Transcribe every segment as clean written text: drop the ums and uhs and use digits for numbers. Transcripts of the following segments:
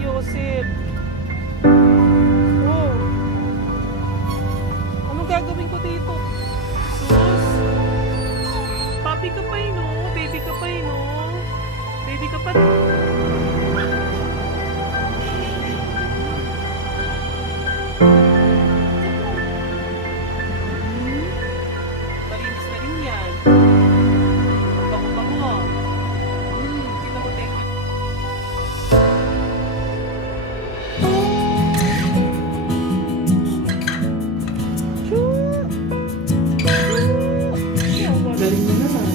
Yosef. Oh. Anong gagawin ko dito? Sus. Papi ka pa no? Baby ka pa no? Baby ka pa. Malinis na rin yan. Bango-bango. Tingnan mo, thank you. Galing mo naman.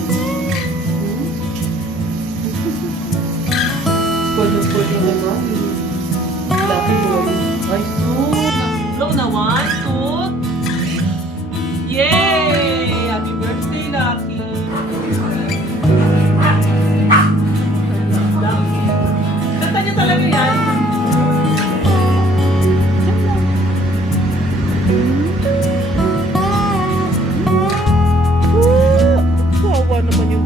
Spoil naman. Lucky boy. Ay, Blow na 1, 2. Yay! Happy birthday, Lucky! Kanta niyo talaga yan? Kawawa naman yung